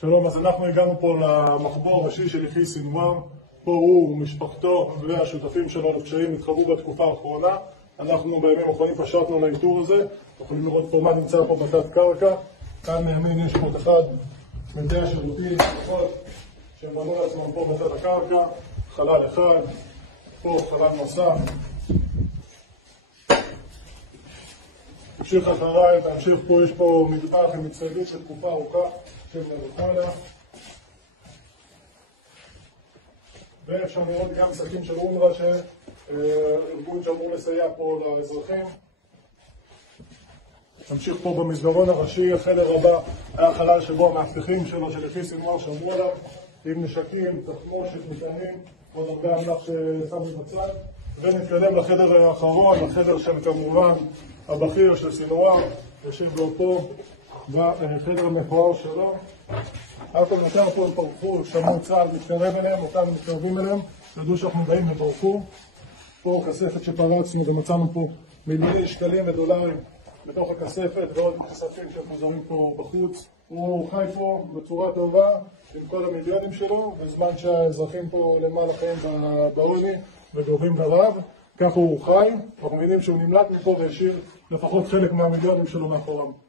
שלום, אז אנחנו הגענו פה למחבור הראשי של יחיא סנוואר. פה הוא ומשפחתו והשותפים שלו לפשעים התחברו בתקופה האחרונה. אנחנו בימים האחרונים פשטנו לאיתור הזה. אתם יכולים לראות פה מה נמצא פה בתת קרקע. כאן מימין יש פה את אחד מדי השירותים, שהם בנו לעצמם פה בתת הקרקע. חלל אחד, פה חלל נוסף. תמשיך אחריי, תמשיך פה, יש פה מטבח עם מצטיידות של תקופה ארוכה של מלוכה. ואפשר לראות גם עסקים של אונר"א, שארגון שאמור לסייע פה לאזרחים. תמשיך פה במסדרון הראשי, החדר הבא היה חלל שבו המאבטחים שלו של יחיא סנוואר שמרו עליו, עם נשקים, תחמושת, מטענים, עוד הרבה אמל"ח ששמנו בצד. ונתקדם לחדר האחרון, לחדר של כמובן הבכיר של סנוואר, יושב לו פה בחדר המפואר שלו. הכל נותר פה הם פרחו, שמעו צה"ל מתקרב אליהם, אותנו מתקרבים אליהם, ידעו שאנחנו באים ופרחו. פה כספת שפרצנו ומצאנו פה מיליוני שקלים ודולרים בתוך הכספת ועוד כספים שמפוזרים פה בחוץ. הוא חי פה בצורה טובה עם כל המיליונים שלו, בזמן שהאזרחים פה למעלה חיים בעוני וגובים ברעב. ככה הוא חי, אנחנו מבינים שהוא נמלט מפה והשאיר לפחות חלק מהמיליונים שלו מאחוריו.